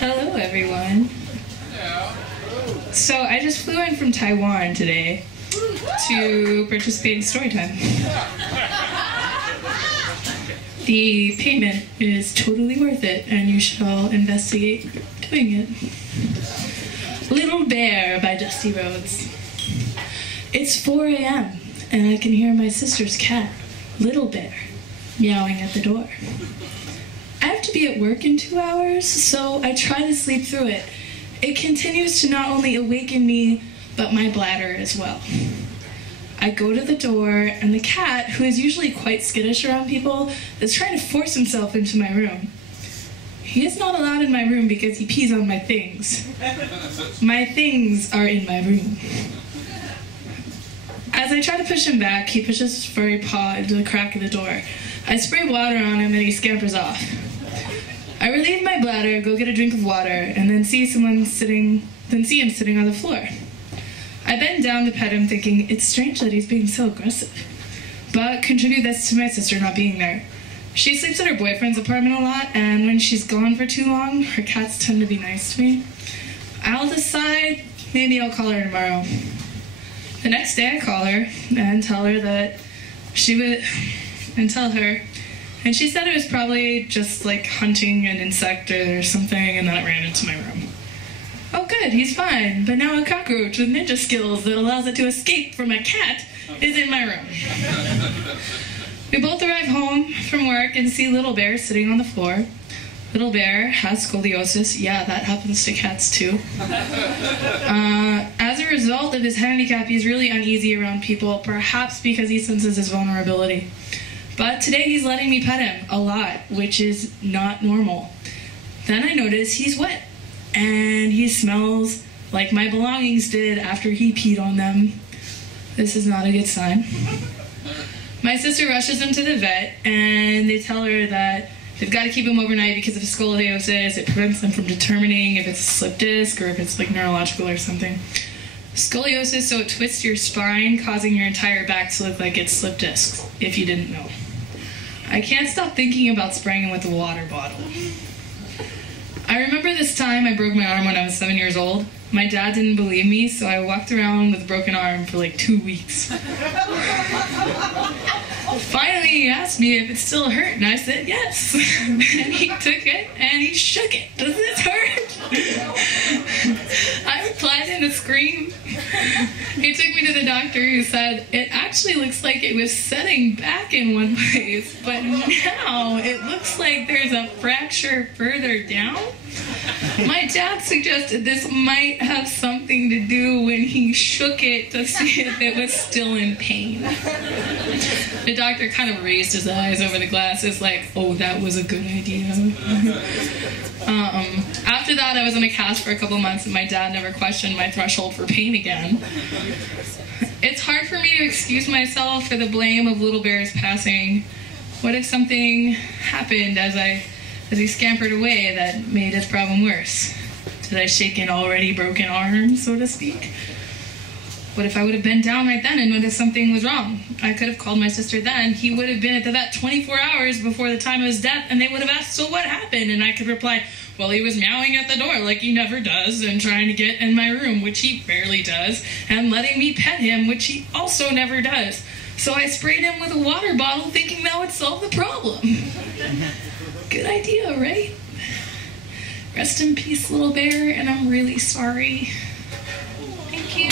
Hello, everyone. So I just flew in from Taiwan today to participate in Storytime. The payment is totally worth it, and you shall investigate doing it. Little Bear by Dusty Rhodes. It's 4 a.m., and I can hear my sister's cat, Little Bear, meowing at the door. I have to be at work in 2 hours, so I try to sleep through it. It continues to not only awaken me, but my bladder as well. I go to the door, and the cat, who is usually quite skittish around people, is trying to force himself into my room. He is not allowed in my room because he pees on my things. My things are in my room. As I try to push him back, he pushes his furry paw into the crack of the door. I spray water on him, and he scampers off. I relieve my bladder, go get a drink of water, and then see him sitting on the floor. I bend down to pet him, thinking it's strange that he's being so aggressive, but contribute this to my sister not being there. She sleeps at her boyfriend's apartment a lot, and when she's gone for too long, her cats tend to be nice to me. I'll decide, maybe I'll call her tomorrow. The next day I call her and tell her that and she said it was probably just like hunting an insect or something, and then it ran into my room. Oh good, he's fine, but now a cockroach with ninja skills that allows it to escape from a cat is in my room. We both arrive home from work and see Little Bear sitting on the floor. Little Bear has scoliosis. Yeah, that happens to cats too. As a result of his handicap, he's really uneasy around people, perhaps because he senses his vulnerability. But today he's letting me pet him a lot, which is not normal. Then I notice he's wet, and he smells like my belongings did after he peed on them. This is not a good sign. My sister rushes him to the vet, and they tell her that they've got to keep him overnight because of his scoliosis. It prevents them from determining if it's a slip disc or if it's like neurological or something. Scoliosis, so it twists your spine, causing your entire back to look like it's slip discs, if you didn't know. I can't stop thinking about spraying him with a water bottle. I remember this time I broke my arm when I was 7 years old. My dad didn't believe me, so I walked around with a broken arm for like 2 weeks. Finally, he asked me if it still hurt, and I said yes. And he took it, and he shook it. Does this hurt? I replied in a scream. He took me to the doctor, who said, it actually looks like it was setting back in one place, but now it looks like there's a fracture further down. My dad suggested this might have something to do when he shook it to see if it was still in pain. The doctor kind of raised his eyes over the glasses like, oh, that was a good idea. After that, I was in a cast for a couple months, and my dad never questioned my threshold for pain again. It's hard for me to excuse myself for the blame of Little Bear's passing. What if something happened as he scampered away that made his problem worse? Did I shake an already broken arm, so to speak? What if I would have bent down right then and noticed something was wrong? I could have called my sister then. He would have been at the vet 24 hours before the time of his death, and they would have asked, so what happened? And I could reply, well, he was meowing at the door like he never does, and trying to get in my room, which he barely does, and letting me pet him, which he also never does. So I sprayed him with a water bottle thinking that would solve the problem. Good idea, right? Rest in peace, Little Bear, and I'm really sorry. Thank you.